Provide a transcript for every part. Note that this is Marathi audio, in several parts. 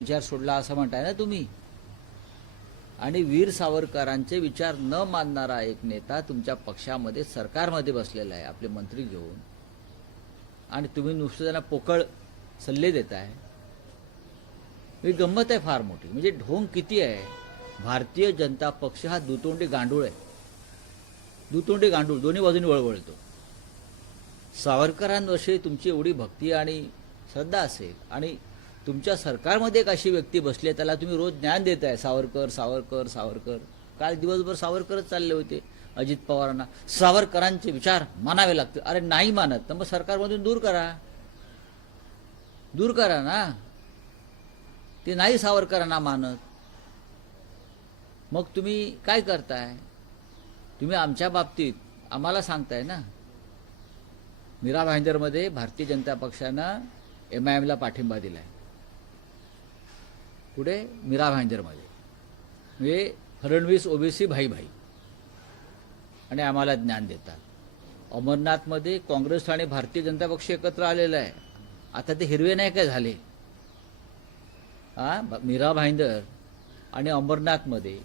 विचार सोडला असं म्हणताय ना तुम्ही. आणि वीर सावरकरांचे विचार न मानणारा एक नेता तुमच्या पक्षामध्ये सरकारमध्ये बसलेला आहे आपले मंत्री घेऊन, आणि तुम्ही नुसतं त्यांना पोकळ सल्ले देताय. ही गंमत आहे फार मोठी. म्हणजे ढोंग किती आहे. भारतीय जनता पक्ष हा दुतोंडी गांडूळ आहे. दुतोंडी गांडूळ दोन्ही बाजूनी वळवळतो. सावरकरांविषयी तुमची एवढी भक्ती आणि श्रद्धा असेल आणि तुमच्या सरकारमध्ये एक अशी व्यक्ती बसली आहे त्याला तुम्ही रोज ज्ञान देताय, सावरकर सावरकर सावरकर. काल दिवसभर सावरकरच चालले होते. अजित पवारांना सावरकरांचे विचार मानावे लागतील. अरे नाही मानत तर मग सरकारमधून दूर करा. दूर करा ना. ते नाही सावरकरांना मानत. मग तुम्ही काय करताय. तुम्ही आमच्या बाबतीत आम्हाला सांगताय ना. मीरा भाईंदरमध्ये भारतीय जनता पक्षानं MIMला पाठिंबा दिलाय. कुठे. मीरा भाईंदरमध्ये. म्हणजे फडणवीस ओबीसी भाई भाई आणि आम्हाला ज्ञान देतात. अमरनाथमध्ये काँग्रेस आणि भारतीय जनता पक्ष एकत्र आलेला आहे. आता ते हिरवे नाही काय झाले. मीरा भाईंदर आणि अमरनाथमध्ये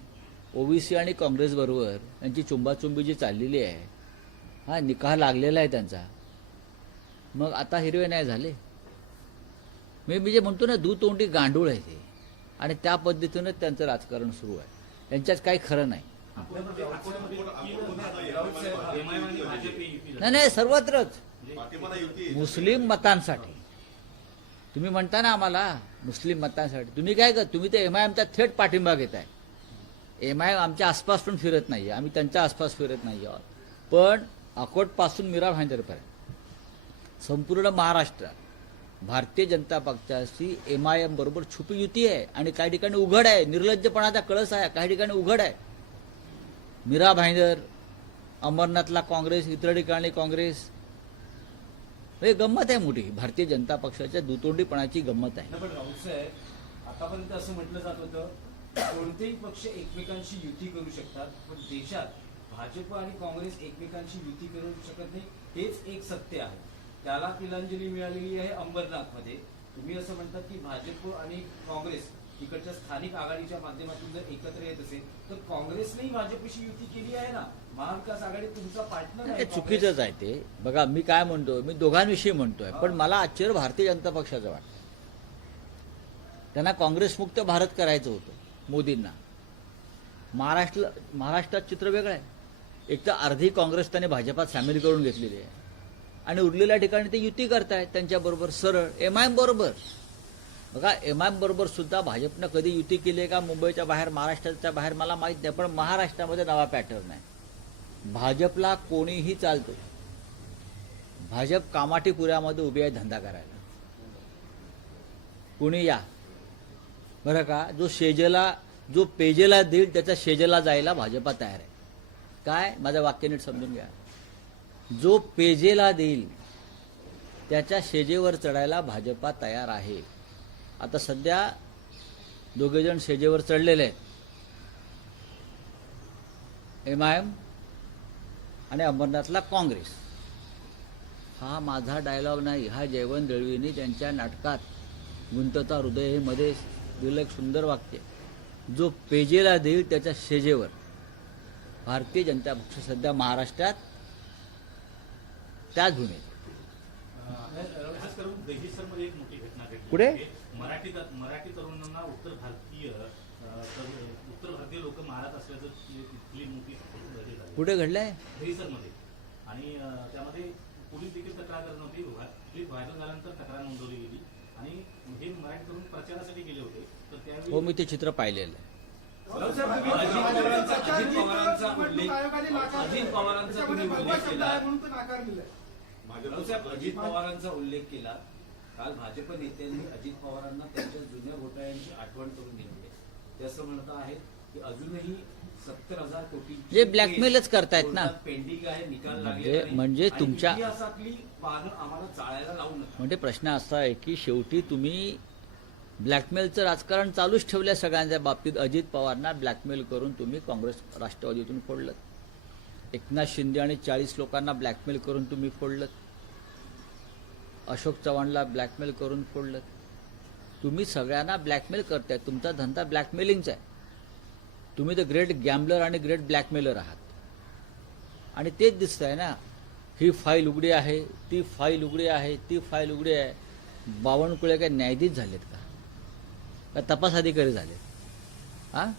ओबीसी आणि काँग्रेस बरोबर त्यांची चुंबाचुंबी जी चाललेली आहे, निकाह लागलेला आहे त्यांचा. मग आता हिरवे नाही झाले. मी जे म्हणतो ना, दुतोंडी गांडूळ आहे ते. आणि त्या पद्धतीनं त्यांचं राजकारण सुरू आहे. त्यांच्यात काही खरं नाही. नाही सर्वत्रच मुस्लिम मतांसाठी. तुम्ही म्हणता ना आम्हाला मुस्लिम मतांसाठी. तुम्ही काय कर. तुम्ही ते MIMचा थेट पाठिंबा घेताय. MIM आमच्या आसपास पण फिरत नाही. आम्ही त्यांच्या आसपास फिरत नाही आहोत. पण अकोटपासून मीरा भाईंदरपर्यंत संपूर्ण महाराष्ट्रात भारतीय जनता पक्षाची MIM बरोबर छुपी युती आहे. आणि काही ठिकाणी उघड आहे. निर्लज्जपणाचा कळस आहे. काही ठिकाणी उघड आहे. मीरा भाईंदर, अमरनाथला काँग्रेस, इतर ठिकाणी काँग्रेस. हे गंमत आहे मोठी. भारतीय जनता पक्षाच्या दुतोंडीपणाची गंमत आहे. पण राऊत साहेब, आतापर्यंत असं म्हटलं जात होतं कोणतेही पक्ष एकमेकांशी युती करू शकतात, पण देशात भाजप आणि काँग्रेस एकमेकांशी युती करू शकत नाही. हेच एक सत्य आहे. त्याला तिलांजली मिळालेली आहे अंबरनाथमध्ये. तुम्ही असं म्हणतात की भाजप आणि काँग्रेस इकडच्या स्थानिक आघाडीच्या माध्यमातून जर एकत्र येत असेल तर काँग्रेसनेही भाजपशी युती केली आहे ना. महाविकास आघाडी तुमचा पार्टनर आहे. चुकीचंच आहे ते. बघा मी काय म्हणतोय, मी दोघांविषयी म्हणतोय. पण मला आश्चर्य भारतीय जनता पक्षाचं वाटतं. त्यांना काँग्रेसमुक्त भारत करायचं होतं मोदींना. महाराष्ट्रात चित्र वेगळं आहे. एक तर अर्धी काँग्रेस त्याने भाजपात सामील करून घेतलेली आहे आणि उरलेल्या ठिकाणी ते युती करतायत त्यांच्याबरोबर सरळ MIM बरोबर. बघा MIM बरोबर सुद्धा भाजपनं कधी युती केली आहे का मुंबईच्या बाहेर, महाराष्ट्राच्या बाहेर मला माहीत नाही. पण महाराष्ट्रामध्ये नवा पॅटर्न आहे. भाजपला कोणीही चालतो. भाजप कामाठीपुऱ्यामध्ये उभी आहे धंदा करायला. कोणी या बरं का. जो पेजेला देईल त्याच्या शेजेला जायला भाजपा तयार आहे. काय माझं वाक्य नीट समजून घ्या. जो पेजेला देईल त्याच्या शेजेवर चढायला भाजपा तयार आहे. आता सध्या दोघेजण शेजेवर चढलेले आहेत. MIM आणि अंबरनाथला काँग्रेस. हा माझा डायलॉग नाही. हा जयवंत दळवींनी त्यांच्या नाटकात गुंतता हृदय हे मध्ये दिलं एक सुंदर वाक्य. जो पेजेला देईल त्याच्या शेजेवर. भारतीय जनता पक्ष सध्या महाराष्ट्रात त्याच भूमीत. कुठे. मराठी तरुणांना उत्तर भारतीय लोक मारत असल्याचं इथली मोठी कुठे घडलंय. दहिसरमध्ये. आणि त्यामध्ये पोलीस देखील तक्रार करत नव्हती. क्लिप व्हायरल झाल्यानंतर तक्रार नोंदवली गेली आणि हे मराठी तरुण प्रचारासाठी गेले होते. तर त्यावेळी हो मी ते चित्र पाहिलेलं आहे. अजित पवारांचा उल्लेख केला. काल भाजप नेत्यांनी अजित पवारांना त्यांच्या जुन्या घोटाळ्यांची आठवण करून दिली. ते असं म्हणत आहेत की अजूनही 70,000 कोटी जे ब्लॅकमेलच करतायत ना. पेंडिंग आहे. निकाल लागले म्हणजे तुमच्या आम्हाला चाळायला लावू नका. म्हणजे प्रश्न असा आहे की शेवटी तुम्ही ब्लॅकमेलचं राजकारण चालूच ठेवल्या सगळ्यांच्या बाबतीत. अजित पवारना ब्लॅकमेल करून तुम्ही काँग्रेस राष्ट्रवादीतून फोडलं. एकनाथ शिंदे आणि 40 लोकांना ब्लॅकमेल करून तुम्ही फोडलं. अशोक चव्हाणला ब्लॅकमेल करून फोडलं. तुम्ही सगळ्यांना ब्लॅकमेल करताय. तुमचा धंदा ब्लॅकमेलिंगचा आहे. तुम्ही तर ग्रेट गॅम्बलर आणि ग्रेट ब्लॅकमेलर आहात. आणि तेच दिसतंय ना, ही फाईल उघडी आहे, ती फाईल उघडी आहे, ती फाईल उघडी आहे. बावनकुळे काय न्यायाधीश झालेत का तपास अधिकारी झालेत? हां,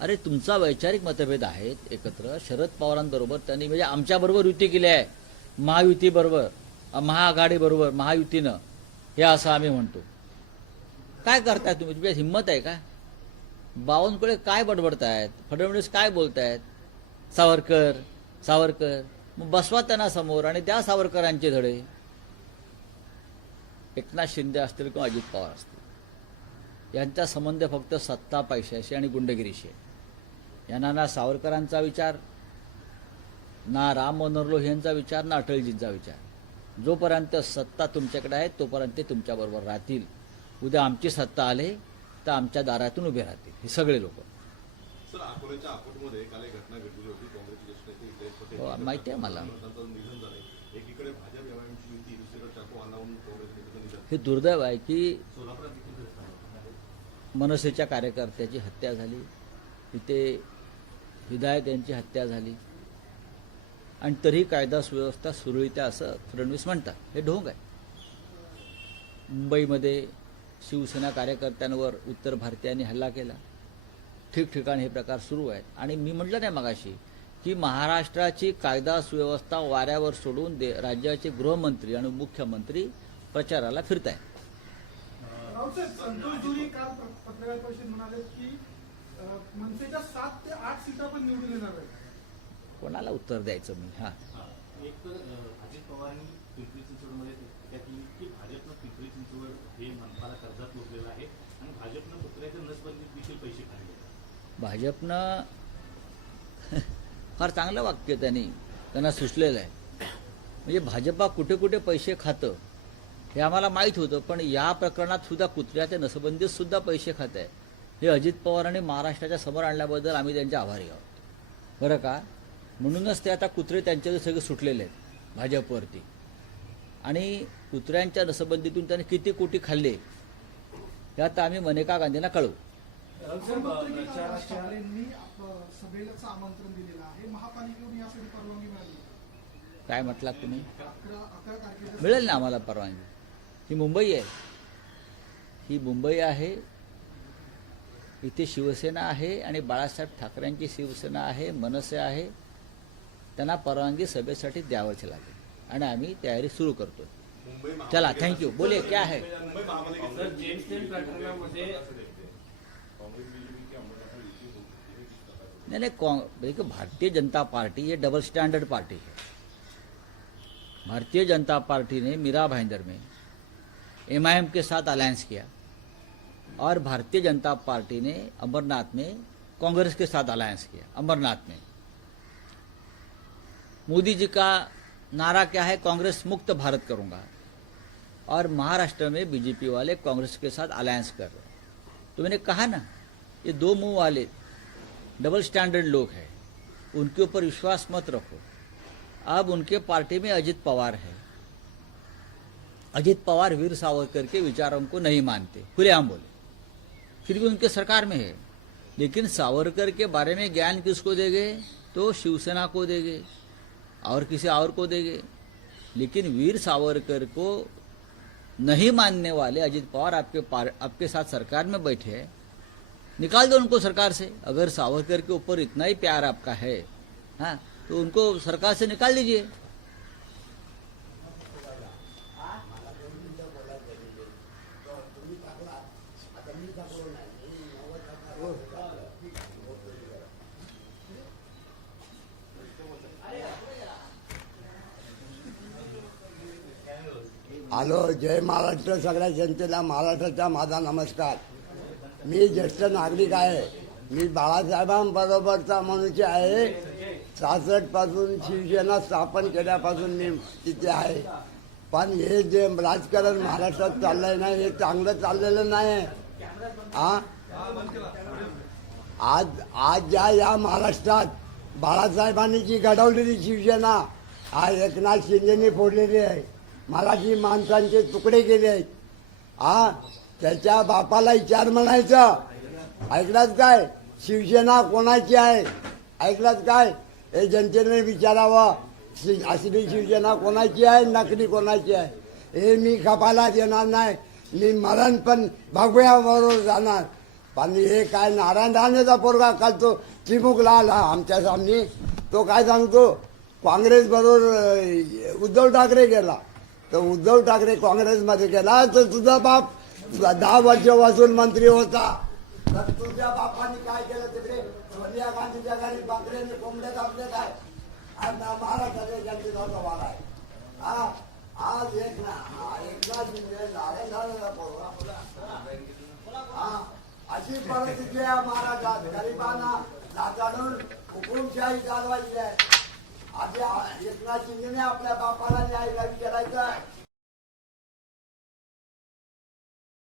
अरे तुमचा वैचारिक मतभेद आहेत एकत्र. शरद पवारांबरोबर त्यांनी म्हणजे आमच्याबरोबर युती केली आहे, महायुतीबरोबर, महाआघाडीबरोबर, महायुतीनं, हे असं आम्ही म्हणतो. काय करताय तुम्ही? तुमच्या हिंमत आहे का? बावनकुळे काय बडबडतायत? फडणवीस काय बोलतायत? सावरकर सावरकर, मग बसवा त्यांना समोर आणि द्या सावरकरांचे धडे. एकनाथ शिंदे असतील किंवा अजित पवार असतील, यांचा संबंध फक्त सत्ता पैशाशी आणि गुंडगिरीशी आहे. यांना ना सावरकरांचा विचार, ना राम मनोहर लोहिया यांचा विचार, ना अटलजींचा विचार. जोपर्यंत सत्ता तुमच्याकडे आहे तोपर्यंत ते तुमच्याबरोबर राहतील. उद्या आमची सत्ता आले तर आमच्या दारातून उभे राहतील हे सगळे लोक. सर, अकोल्याच्या अकोटमध्ये काल एक घटना घडली होती. काँग्रेसचे ज्येष्ठ नेते जयंत पटेल हो, माहिती आहे मला. त्यांचं निधन झालंय. एकीकडे भाजप एमआयएमची युती, दुसरीकडे चाकू आणून काँग्रेस नेत्याचं निधन. हे दुर्दैव आहे की सोलापुरात देखील घटना होती. मनसेच्या कार्यकर्त्याची हत्या झाली, इथे हिदायत यांची हत्या झाली, आणि तरीही कायदा सुव्यवस्था सुरळीत आहे असं फडणवीस म्हणतात. हे ढोंग आहे. मुंबईमध्ये शिवसेना कार्यकर्त्यांवर उत्तर भारतीयांनी हल्ला केला. ठिकठिकाणी हे प्रकार सुरू आहेत. आणि मी म्हटलं नाही मगाशी की महाराष्ट्राची कायदा सुव्यवस्था वाऱ्यावर सोडून राज्याचे गृहमंत्री आणि मुख्यमंत्री प्रचाराला फिरत आहेत. रावसाहेब, संतोष जुरी काल पत्रकार परिषदेत म्हणाले की मनसेच्या 7 ते 8 सीटा पण निवडून येणार आहेत. कोणाला उत्तर द्यायचं मी? हां, एक तर अजित पवारांनी पिंपरी चिंचवडमध्ये टीका केली की भाजपनं पिंपरी चिंचवड हे मनपाला कर्जात लोटलेलं आहे आणि भाजपनं कुत्र्याच्या नसबंदीत देखील पैसे खाल्ले. भाजपनं फार चांगलं वाक्य त्यांना सुचलेलं आहे. म्हणजे भाजपा कुठे कुठे पैसे खातं हे आम्हाला माहीत होतं, पण या प्रकरणात सुद्धा कुत्र्याच्या नसबंदीत सुद्धा पैसे खात आहे हे अजित पवारांनी महाराष्ट्राच्या समोर आणल्याबद्दल आम्ही त्यांचे आभारी आहोत, बरं का. म्हणूनच ते आता कुत्रे त्यांचे सगळे सुटलेले आहेत भाजपवरती. आणि कुत्र्यांच्या नसबंदीतून त्यांनी किती कोटी खाल्ले हे आता आम्ही मनेका गांधींना कळवू. प्रचाराच्या सभेला आमंत्रण दिलेलं आहे. महापालिकेकडून यासाठी परवानगी मिळाली. काय म्हटलात तुम्ही? 11 तारखेला मिळेल ना आम्हाला परवानगी. ही मुंबई आहे, ही मुंबई आहे. इथे शिवसेना आहे आणि बाळासाहेब ठाकरेंची शिवसेना आहे, मनसे आहे. त्यांना परवानगी सभेसाठी द्यावंच लागेल आणि आम्ही तयारी सुरू करतो. चला, थँक्यू. बोलिए, क्या है? मुंबई महापालिकेचं सर, जेम्स टेन प्रकरणामध्ये नहीं देखो, भारतीय जनता पार्टी ये डबल स्टैंडर्ड पार्टी है. भारतीय जनता पार्टी ने मीरा भाईंदर में एमआईएम के साथ अलायंस किया और भारतीय जनता पार्टी ने अमरनाथ में कांग्रेस के साथ अलायंस किया. अमरनाथ में मोदी जी का नारा क्या है? कांग्रेस मुक्त भारत करूंगा. और महाराष्ट्र में बीजेपी वाले कांग्रेस के साथ अलायंस कर रहे हैं. तो मैंने कहा ना, ये दो मुंह वाले डबल स्टैंडर्ड लोग हैं, उनके ऊपर विश्वास मत रखो. अब उनके पार्टी में अजित पवार है. अजित पवार वीर सावरकर के विचारों को नहीं मानते, खुलेआम बोले, फिर भी उनके सरकार में है. लेकिन सावरकर के बारे में ज्ञान किसको देंगे? तो शिवसेना को देंगे और किसी और को देंगे. लेकिन वीर सावरकर को नहीं मानने वाले अजित पवार आपके साथ सरकार में बैठे हैं. निकाल दो उनको सरकार से. अगर सावरकर के ऊपर इतना ही प्यार आपका है, हाँ, तो उनको सरकार से निकाल दीजिए. हॅलो, जय महाराष्ट्र. सगळ्या जनतेला महाराष्ट्राचा माझा नमस्कार. मी ज्येष्ठ नागरिक आहे. मी बाळासाहेबांबरोबरचा मनुष्य आहे. 66 पासून शिवसेना स्थापन केल्यापासून मी तिथे आहे. पण हे जे राजकारण महाराष्ट्रात चाललंय ना, हे चांगलं चाललेलं नाही. हा, आज या महाराष्ट्रात बाळासाहेबांनी जी घडवलेली शिवसेना, हा एकनाथ शिंदेनी फोडलेली आहे. मराठी माणसांचे तुकडे केले आहेत. हा, त्याच्या बापाला विचार म्हणायचं. ऐकलात काय? शिवसेना कोणाची आहे ऐकलात काय? हे जनतेने विचारावं. असली शिवसेना कोणाची आहे, नकली कोणाची आहे हे मी खपाला देणार नाही. मी मरण पण भगव्याबरोबर जाणार. पण हे काय नारायण राणेचा पोरगा कालतो चिमुकला आला आमच्या सामने. तो काय सांगतो काँग्रेस बरोबर उद्धव ठाकरे गेला. तर उद्धव ठाकरे काँग्रेसमध्ये गेला तर तुझा बाप 10 वर्षापासून मंत्री होता. तर तुझ्या बापाने काय केलं तिकडे सोनिया गांधीच्या घरी बकऱ्याने कोंबड्या कापले काय आणि महाराष्ट्राच्या जनतेचा सवाल आहे. हा आज एकनाथ शिंदे नारायण राणेचा पोरगा. हा अशी परिस्थिती आहे महाराष्ट्रात. गरिबांना नाकाडून हुकुमशाही चालवायची आहे. एकनाथ शिंदेने आपल्या बापाला न्याय करायचा